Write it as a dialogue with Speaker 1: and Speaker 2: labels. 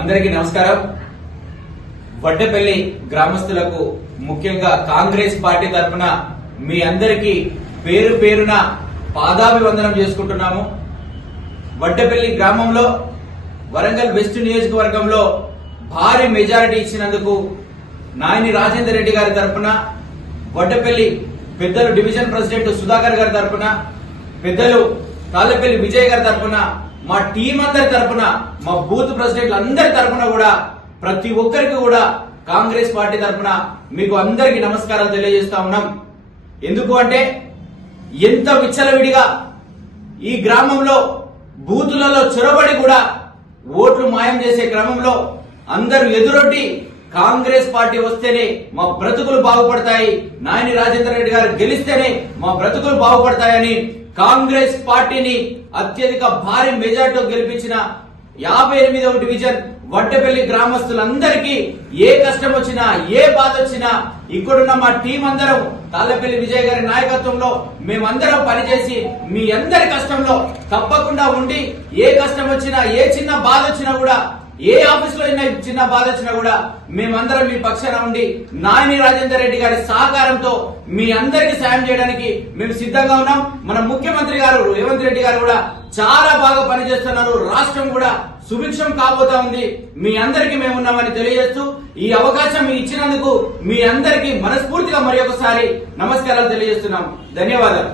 Speaker 1: అందరికీ నమస్కారం. వడ్డెపల్లి గ్రామస్తులకు ముఖ్యంగా కాంగ్రెస్ పార్టీ తరఫున మీ అందరికీ పేరు పేరున పాదాభివందనం చేసుకుంటున్నాము. వడ్డపల్లి గ్రామంలో వరంగల్ వెస్ట్ నియోజకవర్గంలో భారీ మెజారిటీ ఇచ్చినందుకు నాయని రాజేందర్ రెడ్డి గారి తరఫున వడ్డెపల్లి పెద్దలు డివిజన్ ప్రెసిడెంట్ సుధాకర్ గారి తరఫున పెద్దలు తాళ్ళపల్లి విజయ్ గారి తరఫున మా టీం అందరి తరఫున మా బూత్ ప్రెసిడెంట్లు అందరి తరఫున కూడా ప్రతి ఒక్కరికి కూడా కాంగ్రెస్ పార్టీ తరఫున మీకు అందరికి నమస్కారాలు తెలియజేస్తా ఉన్నాం. ఎందుకు అంటే ఎంత విచ్చలవిడిగా ఈ గ్రామంలో బూతులలో చొరబడి కూడా ఓట్లు మాయం చేసే క్రమంలో అందరూ ఎదురొడ్డి కాంగ్రెస్ పార్టీ వస్తేనే మా బ్రతుకులు బాగుపడతాయి. నాయని రాజేంద్ర రెడ్డి గారు గెలిస్తేనే మా బ్రతుకులు బాగుపడతాయని కాంగ్రెస్ పార్టీని అత్యధిక భారీ మెజార్టీతో గెలిపించిన యాభై ఎనిమిదవ డివిజన్ వడ్డపల్లి గ్రామస్తులందరికీ ఏ కష్టం వచ్చినా ఏ బాధ వచ్చినా ఇక్కడున్న మా టీం అందరం తాళ్ళపల్లి విజయ్ గారి నాయకత్వంలో మేమందరం పనిచేసి మీ అందరి కష్టంలో తప్పకుండా ఉండి ఏ కష్టం వచ్చినా ఏ చిన్న బాధ వచ్చినా కూడా ఏ ఆఫీస్లో అయినా చిన్న బాధ వచ్చినా కూడా మేమందరం మీ పక్షాన ఉండి నాయని రాజేందర్ రెడ్డి గారి సహకారంతో మీ అందరికి సాయం చేయడానికి మేము సిద్ధంగా ఉన్నాం. మన ముఖ్యమంత్రి గారు రేవంత్ రెడ్డి గారు కూడా చాలా బాగా పనిచేస్తున్నారు. రాష్ట్రం కూడా సుభిక్షం కాబోతా ఉంది. మీ అందరికి మేము ఉన్నామని తెలియజేస్తూ ఈ అవకాశం ఇచ్చినందుకు మీ అందరికి మనస్ఫూర్తిగా మరి ఒకసారి నమస్కారాలు తెలియజేస్తున్నాం ధన్యవాదాలు.